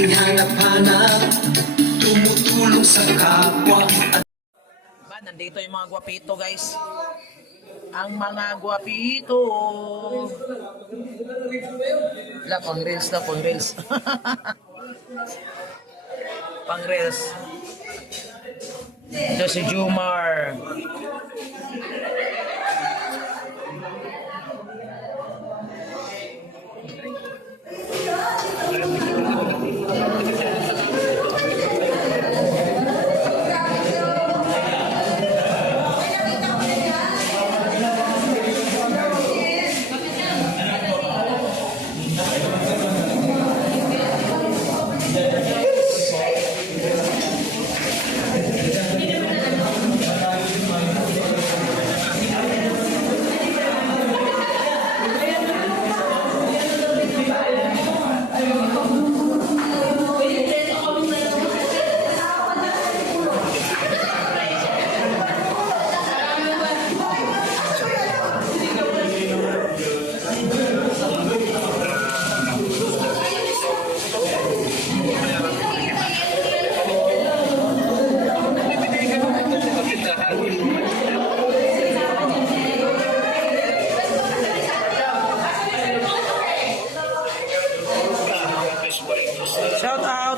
laging hanap-hanap, tumutulong sa kapwa. Nandito yung mga gwapito, guys. Ang mga gwapito. Pang reels na, pang reels. Pang reels. Ito si Jomar. Shout out.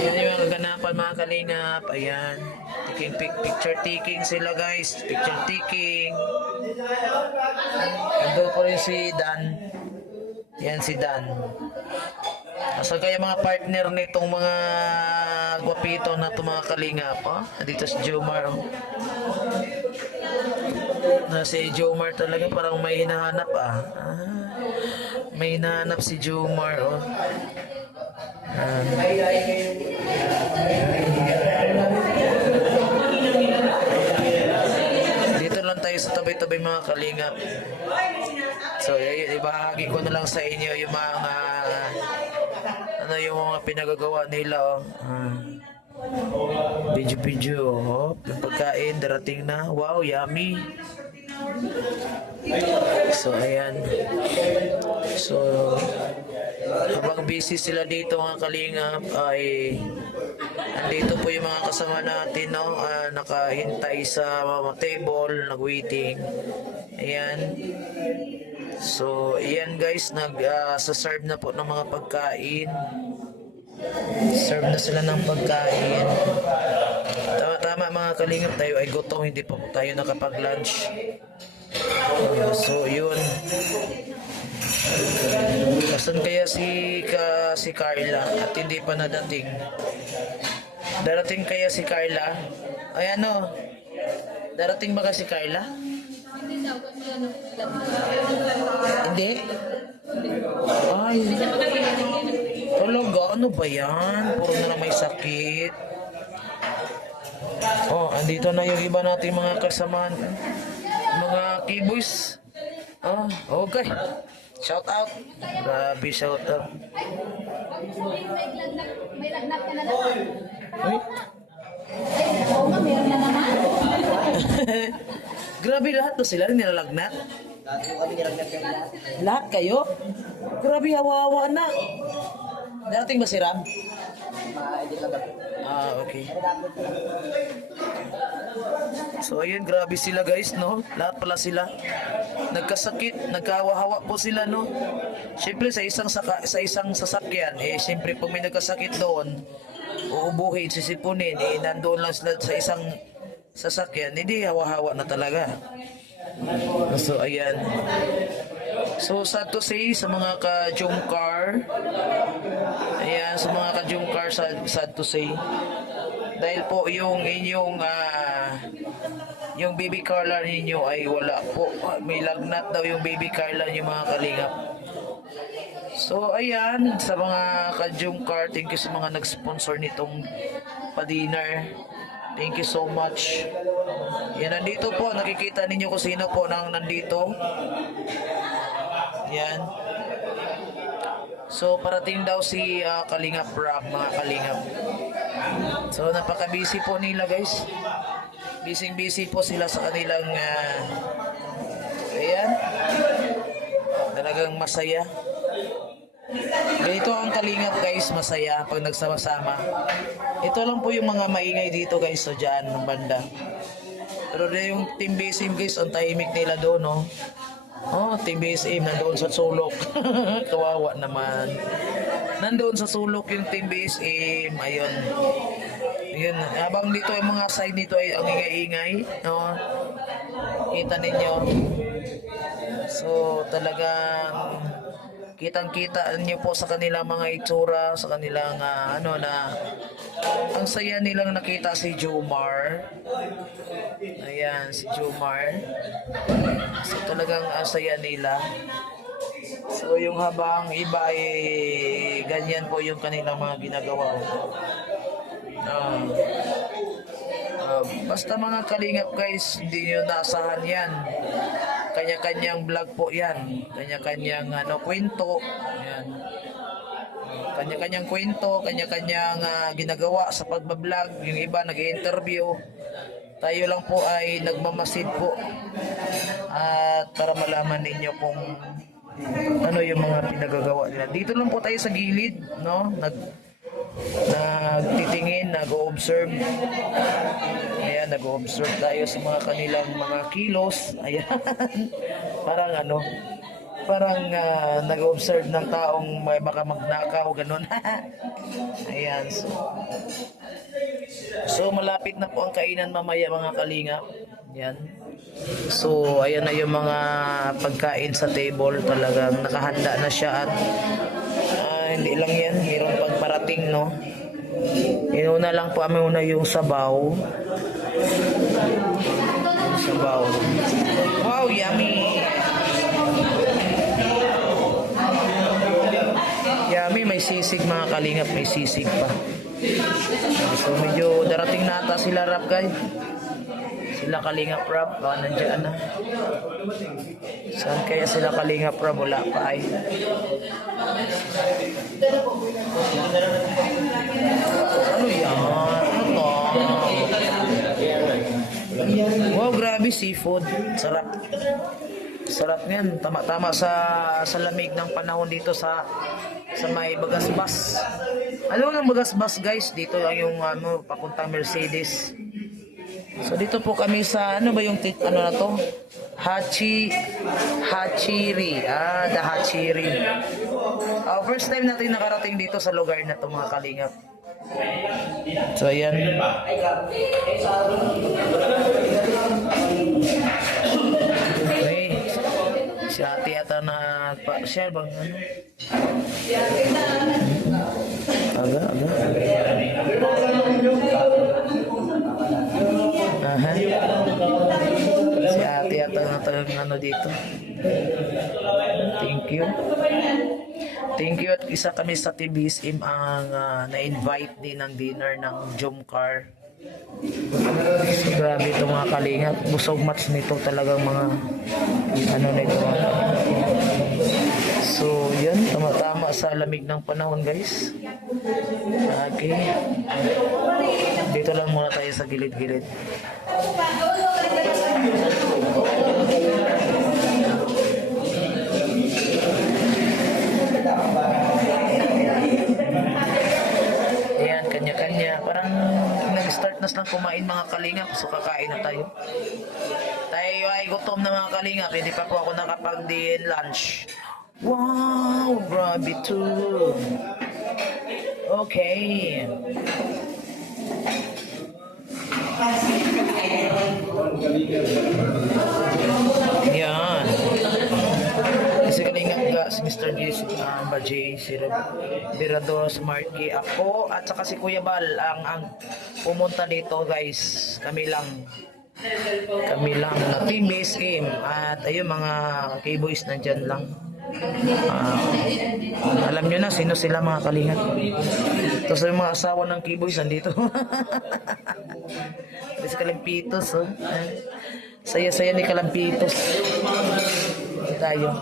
Yan yung kaganapan, mga kalingap. Ayan, picture taking sila, guys. Picture taking. Ando po rin si Dan. Yan si Dan. Asa kaya mga partner nitong mga gwapito na itong mga kalingap? Oh? Dito si Jomar. Oh. Na si Jomar talaga parang may hinahanap may hinahanap si Jomar. Oh. Dito lang tayo sa tabi-tabi, mga kalingap. So ibahagi ko na lang sa inyo yung mga yung mga pinagagawa nila. Video yung pagkain darating na. Wow, yummy. So ayan. So habang busy sila dito, mga kalingap, ay andito po yung mga kasama natin, no? Nakahintay sa table, nag-waiting. Ayan. So ayan, guys, sa-serve na po ng mga pagkain. Serve na sila ng pagkain. Tama, mga kalingap, tayo ay gutom, hindi pa tayo nakapag-lunch. So yun. Kasan kaya si Carla at hindi pa nadating? Darating kaya si Carla? Ay ano? Darating ba si Carla? Hindi? Ay. Talaga? Ano ba yan? Puro na lang may sakit. Oh, andito na yung iba nating mga kasamahan. Mga keyboys. Oh, okay. Shout out. Grabe, shout out. May lagnat ka na naman. Uy. Oo nga, meron na naman. Grabe, lahat to sila nilalagnat. Lahat kayo? Grabe, hawa-hawa na. Darating ba si Ram? Okay. So ayun, grabe sila, guys, no? Lahat pala sila nagkasakit, nagkahawa-hawa po sila, no? Siyempre sa isang sasakyan, siyempre pag may nagkasakit doon, uubuhin, sisipunin, nandoon lang sila sa isang sasakyan, hindi hawa-hawa na talaga. So ayan. So sad to say, sa mga ka-Jomcar, ayan, sa mga ka-Jomcar, sad to say, dahil po yung inyong yung baby Carla ninyo ay wala po, may lagnat daw yung baby Carla niyo, mga kalingap. So ayan, sa mga ka-Jomcar, thank you sa mga nag-sponsor nitong pa-dinner. Thank you so much. Yan, nandito po. Nakikita ninyo kung sino po nang nandito. Yan. So, parating daw si Kalingap Rob, mga Kalingap. So, napaka-busy po nila, guys. Busy po sila sa kanilang ayan. Talagang masaya. Ganito ang Kalingap, guys, masaya pag nagsama-sama. Ito lang po yung mga maingay dito, guys, so dyan, ng banda. Pero yung Team BSM, guys, ang tahimik nila doon, no? Oh, Team BSM, nandoon sa sulok. Kawawa naman. Nandoon sa sulok yung Team BSM. Ayun. Yun. Habang dito yung mga side dito ay ang ingay-ingay, no? Kita ninyo. So, talagang kitang-kita niyo po sa kanilang mga itsura, sa kanilang ang saya nilang nakita si Jomar. Ayan, si Jomar. So talagang ang saya nila. So yung habang iba ay ganyan po yung kanilang mga ginagawa. Basta mga Kalingap, guys, hindi nyo naasahan yan. Kanya-kanyang vlog po yan. Kanya-kanyang kwento. Yan. Kanya-kanyang kwento, kanya-kanyang ginagawa sa pagbablog. Yung iba nag-interview. Tayo lang po ay nagmamasid po. At para malaman ninyo kung ano yung mga pinagagawa nila. Dito lang po tayo sa gilid, no? Nagtitingin, nag-o-observe. Ayan, nag-o-observe tayo sa mga kanilang mga kilos. Ayan. Parang nag-observe ng taong may baka magnakaw, ganun. Ayan. So, malapit na po ang kainan mamaya, mga Kalingap. Ayan. So, ayan na yung mga pagkain sa table. Talagang nakahanda na siya at hindi lang yan. Mayroon pang parating, no? Inuna lang po muna yung sabaw. Yung sabaw. Wow, yummy! Yummy, may sisig, mga Kalingap, may sisig pa. So medyo darating na ata sila, Rap, guys. Sila Kalingap Rap, nandiyan na. Saan kaya sila Kalingap Rap? Wala pa ay. Ano yan? Ano to? Wow, grabe, seafood. Sarap. Sarap niyan. Tama-tama sa lamig ng panahon dito sa may Bagasbas. Alam mo ng Bagasbas, guys? Dito yung papuntang Mercedes. So dito po kami sa ano ba yung na to? Hachiri. The Hachiri. First time natin nakarating dito sa lugar na to, mga Kalingap. So ayan. Okay. Si ate ata nagpa-share bang ano? Aga. Aha. Si ate ata na dito. Thank you at isa kami sa TBSM ang na-invite din ng dinner ng Jomcar. So, grabe ito, mga Kalingap. Busog match nito talagang mga nito. So yan, tama-tama sa lamig ng panahon, guys. Okay. Dito lang muna tayo sa gilid-gilid. Ayan, kanya-kanya. Parang nag-start na silang kumain, mga Kalingap. So kakain na tayo. Tayo ay gutom na, mga Kalingap. Hindi pa po ako nakapag-din lunch. Wow, grabe too. Okay. Yan. Kasi Kalingap ka, si Mr. G, si Bajay, si Berador, si Marky, ako, at saka si Kuya Bal ang pumunta dito, guys. Kami lang na Team BSM. At ayun, mga K-boys nandyan lang. Alam nyo na sino sila mga kalingat. Tapos yung mga asawa ng Kiboys andito. Tapos Kalampitos. Oh. Saya-saya ni Kalampitos. Tayo.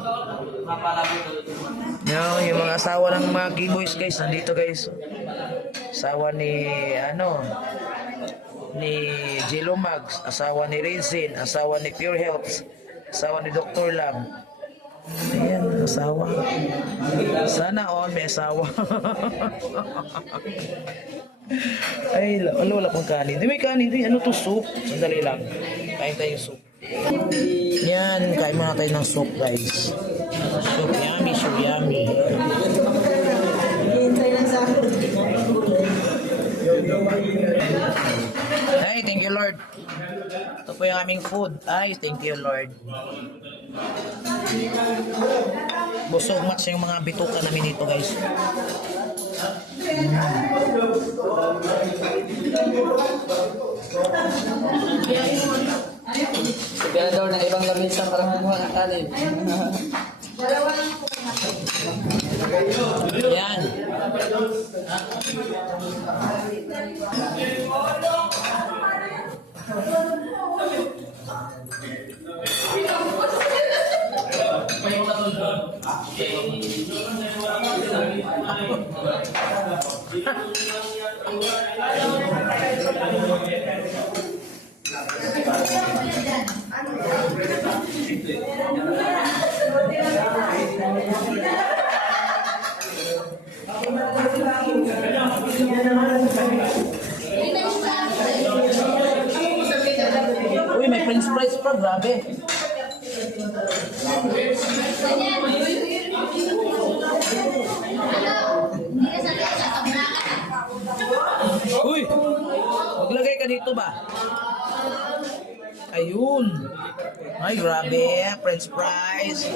Yung mga asawa ng mga Kiboys guys, nandito guys. Asawa ni ni Jello Mags, asawa ni Rinzin, asawa ni Pure Health, asawa ni Dr. Lam. Ayan, asawa. Sana all may asawa. Ay, wala pang kanin. Di may kanin. Di, ano to, soup? Sandali lang. Kain tayo soup. Yan, kain muna tayo ng soup, guys. Soup, yummy, so yummy. Ay, thank you, Lord. Ito po yung aming food. Ay, thank you, Lord. Busog match yung mga bituka namin dito, guys. Kaya daw ng ibang lamisa para kumuha ng kanin. Yan. Uy, may french fries pa, grabe. Uy, maglagay ka dito ba? Ayun. Ay, grabe, french fries.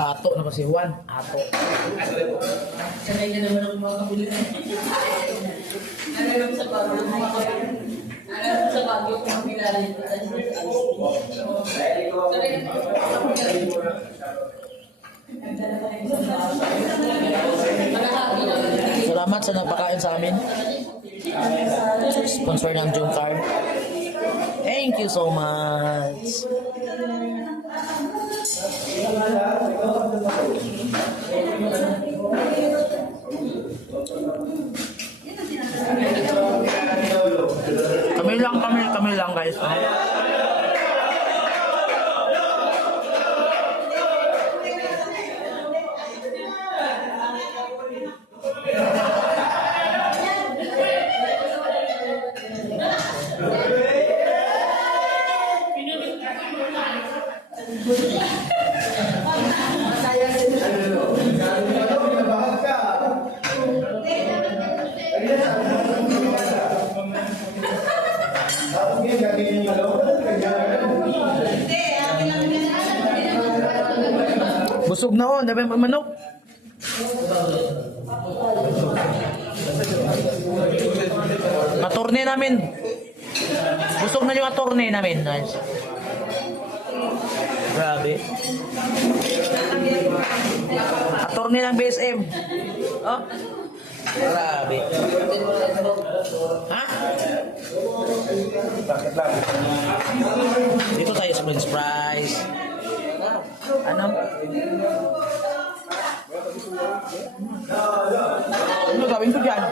Ato na ba si Juan? Ato. Sanay na naman ang mga kabili. Alam sa bagyo, alam sa bagyo kung makilala nito sa Salamat sa nagpakain sa amin. Sponsor ng Jungkar. Thank you so much. Kami lang guys. Busog na oh, dami manok. Atorne namin. Busog na yung atorne namin. Nice. Grabe. Atorne ng BSM. Oh. Grabe. Ha? Dito tayo sa French fries. Ano? Ano gawin ko dyan?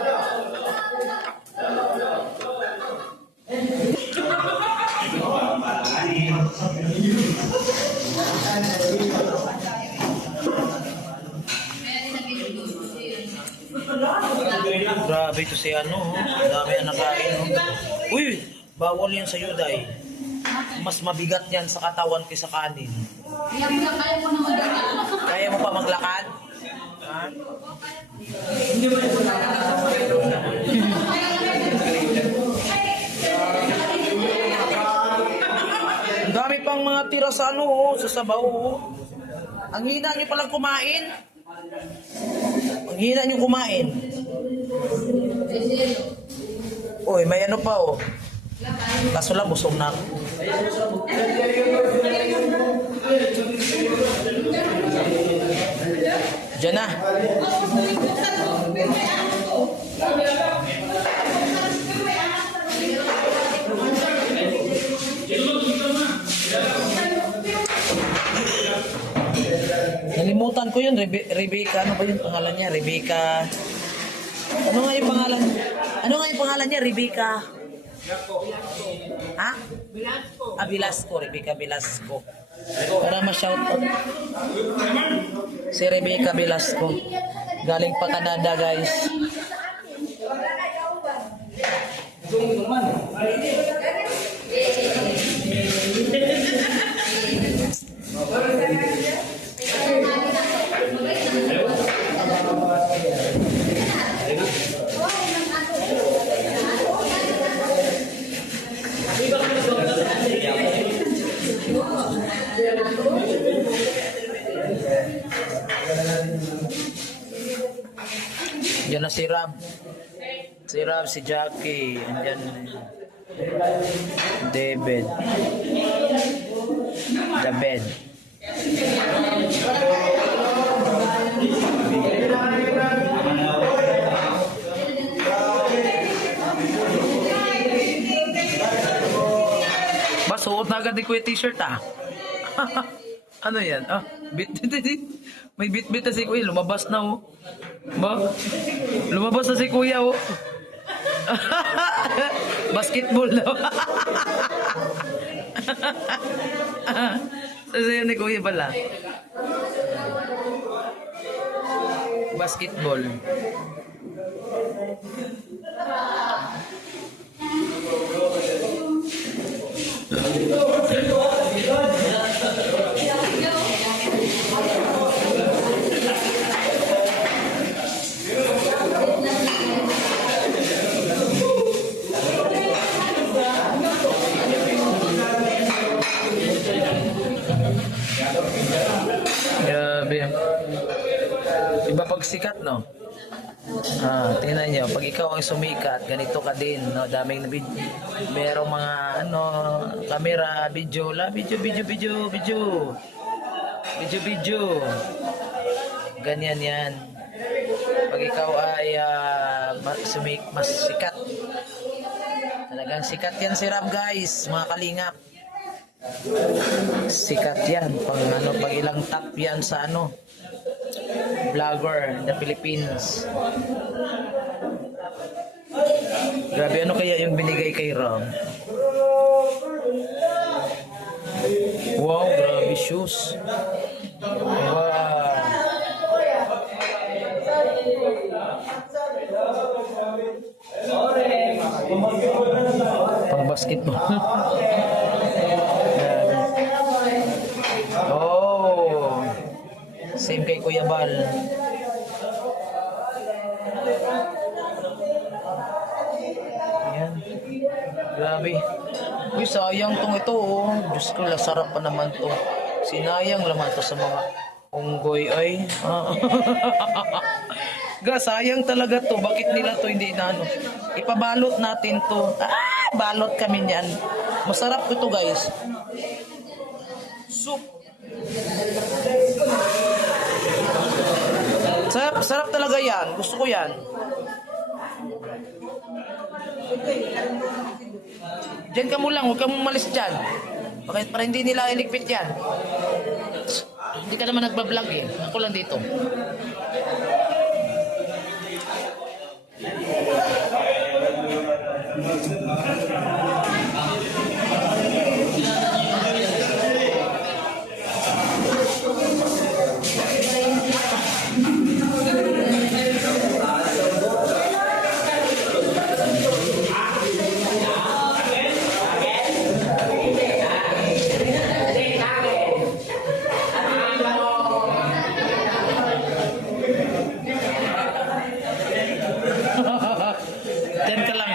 Grabe ito si ano, dami ang nakain. Oh. Uy, bawal yan sa Yuday. Mas mabigat yan sa katawan kaysa kanin. Kaya mo naman dito. Kaya mo pa maglakad? Ha? Ang dami pang mga tira sa ano, oh, sa sabaw. Oh. Ang hina nyo palang kumain. Ang hina nyo kumain. Uy, may ano pa oh. Kaso lang, busog na ako. Diyan na. Nalimutan ko yun, Rebecca, ano ba yung pangalan niya? Rebecca. Ano nga yung pangalan? Ano nga yung pangalan niya? Rebecca. Ha? Ah, Velasco. Rebecca Velasco. Para ma-shoutout. Si Rebecca Velasco. Galing pa Canada, guys. Diyan na si Rab. Si Rab, si Jackie. Andyan. David. David. Suot na agad ko yung t-shirt ah. Ano yan? Ah, may bit-bit na si Kuya. Lumabas na oh. Ba? Lumabas na si Kuya oh. Basketball na. Sasayaw ni Kuya pala. Basketball. Grabe. Iba pag sikat, no? Ah, tingnan nyo, pag ikaw ang sumikat, ganito ka din, no? Daming merong mga, ano, camera, video, video. Ganyan yan. Pag ikaw ay mas sikat. Talagang sikat yan si Ram, guys, mga kalingap. Sikat yan pag ilang top yan sa ano vlogger in the Philippines. Grabe, ano kaya yung binigay kay Ram? Wow, grabe shoes. Wow. Pang basketball. Oh, same kay Kuya Bal. Yan. Grabe. Uy, sayang tong ito oh. Diyos ko, lasarap pa naman to. Sinayang naman to sa mga unggoy ay. Ga, sayang talaga to. Bakit nila to hindi na ano? Ipabalot natin to. Ah, balot kami niyan. Masarap ito, guys. Soup. Sarap talaga yan. Gusto ko yan. Diyan ka mo lang, huwag kang umalis dyan. Bakit para hindi nila iligpit yan? Hindi ka naman nagbablog eh. Ako lang dito. Diyan ka lang.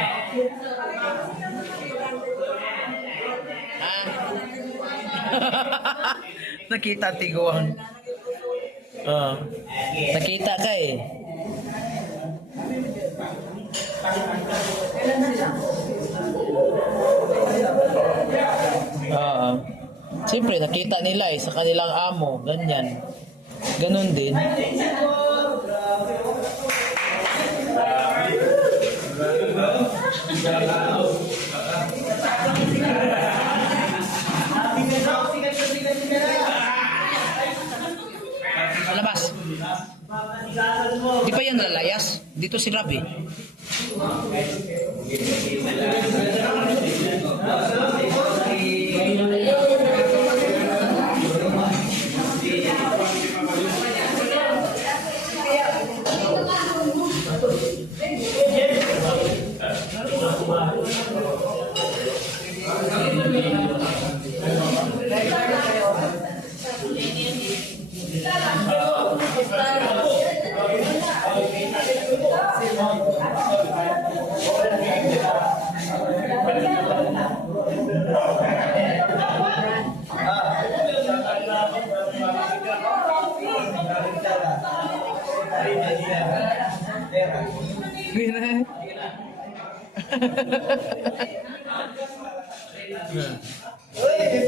Ah. Nakita tiguan. Nakita ka eh. Siyempre, nakita nila eh, sa kanilang amo, ganyan. Ganon din. Palabas. Di pa yan lalayas? Dito si Rabi.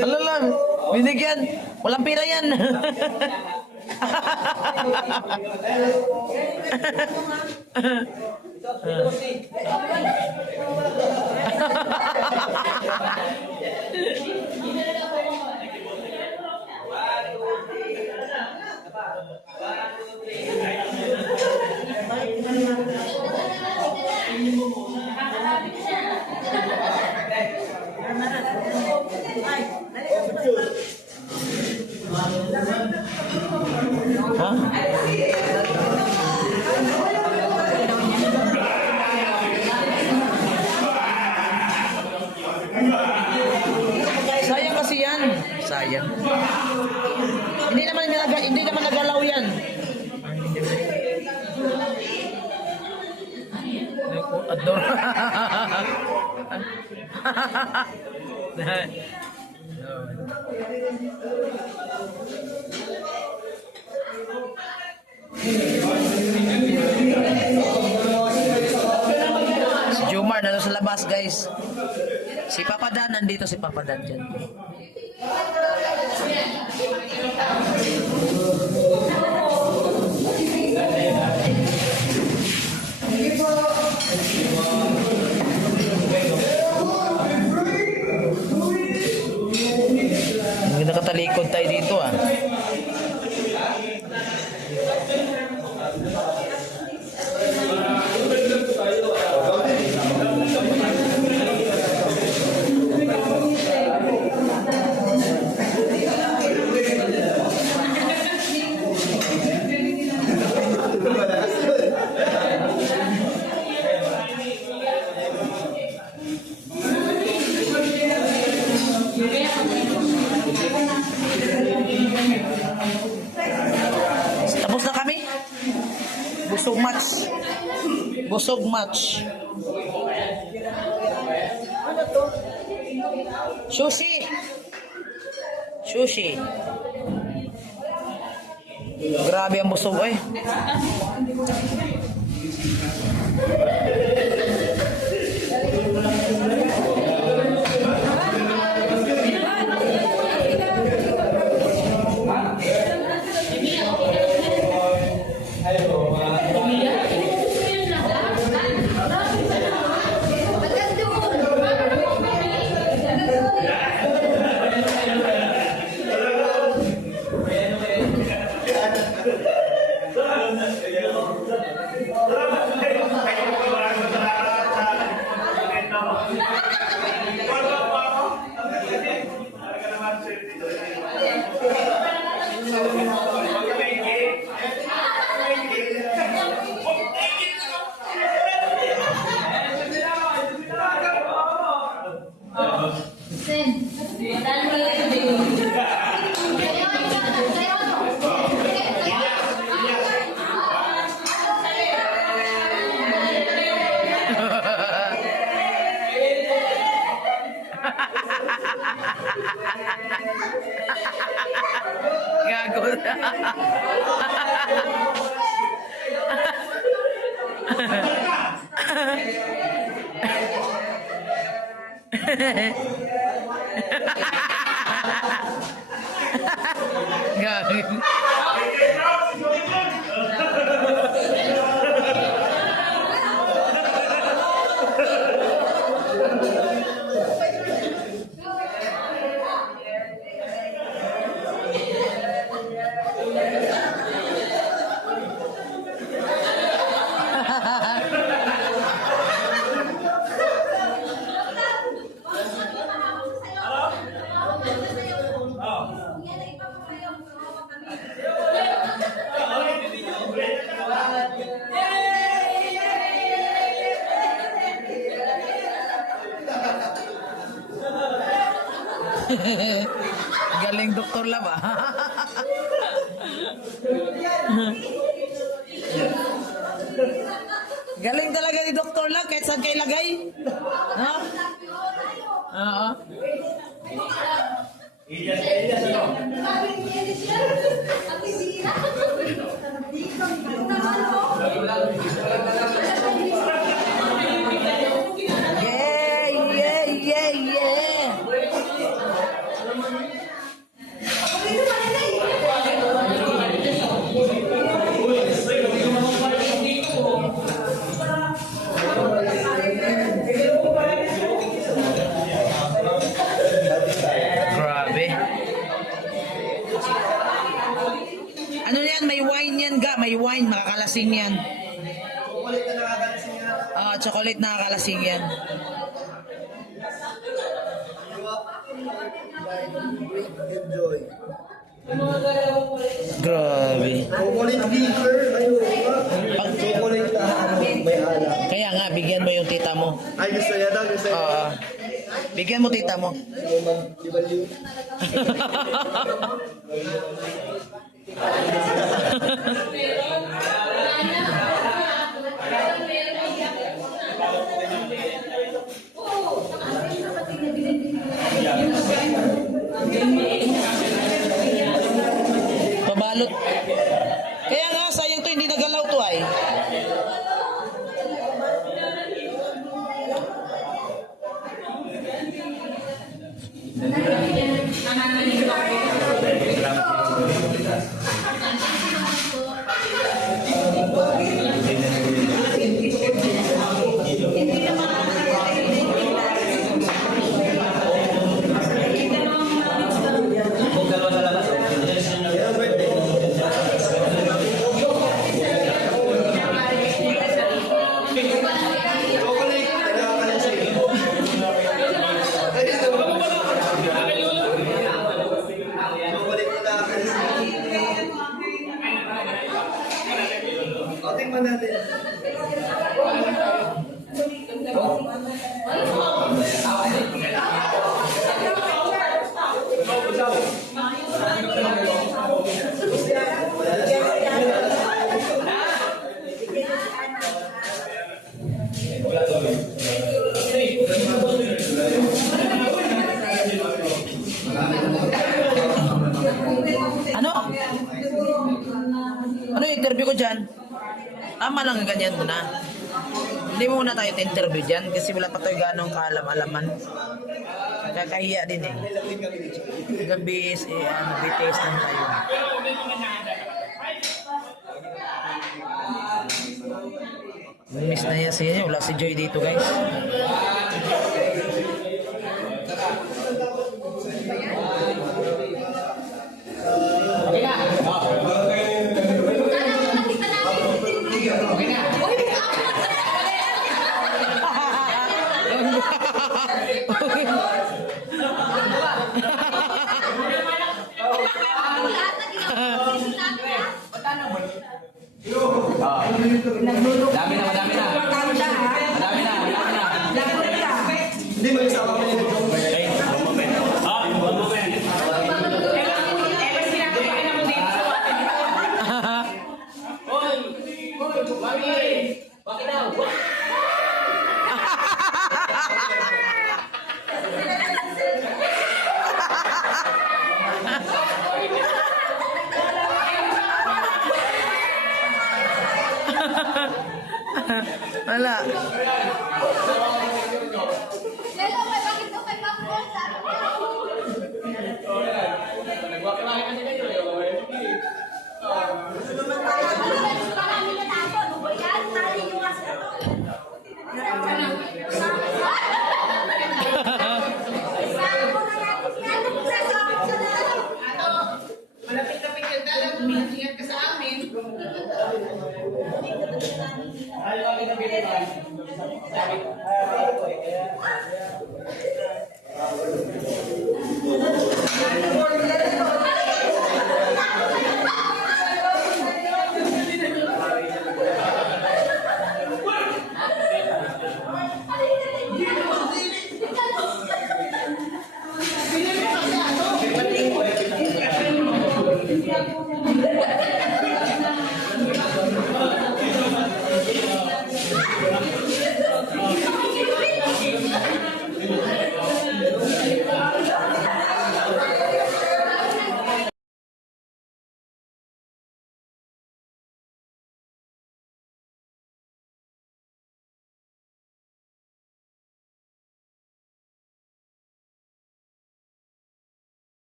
Ano lang, binigyan. Walang pira yan. Sayang kasi yan. Sayang. Hindi naman nagalaw yan. Ador. Si Jomar nandun sa labas, guys. Si Papa Dan, nandito si Papa Dan dyan. Nakatalikod tayo dito ah. Tapos na kami. Busog match. Busog match. Ano to? Sushi. Sushi. Grabe ang busog eh. Dahil mo lang yung baby. Gago. Gago. Galing Dr. Lab ah. Galing talaga ni Dr. Lab kahit saan kayo lagay. Ha? Oo. Yeah, yeah, yeah, yeah. Grabe. Ano yan? May wine yan ga. May wine. Makakalasing yan. Chocolate na nakakalasing yan. Enjoy. Grabe. Chocolate liquor. Chocolate na may alak. Kaya nga, bigyan mo yung tita mo. Ay, gusto niya daw. Gusto niya. Bigyan mo tita mo. Libaliw. Pabalot. Kaya nga, sayang to, hindi nagalaw to ay. Tingnan natin. Ano? Ano yung interview ko dyan? Tama lang ganyan muna. Hindi mo muna tayo interview dyan kasi wala pa tayo ganong kaalam-alaman. Kakahiya din eh. Gabi is BTS lang tayo. Miss na yan siya. Wala si Joy dito guys. Madami na. Hindi, mag-isama kami nito. Wala. Lelo, may bakit daw may bakit sa marami na tapo. Ano ba yan? Tali nyo nga sila to. Malapit-lapit yung dalang, ingat ka sa amin.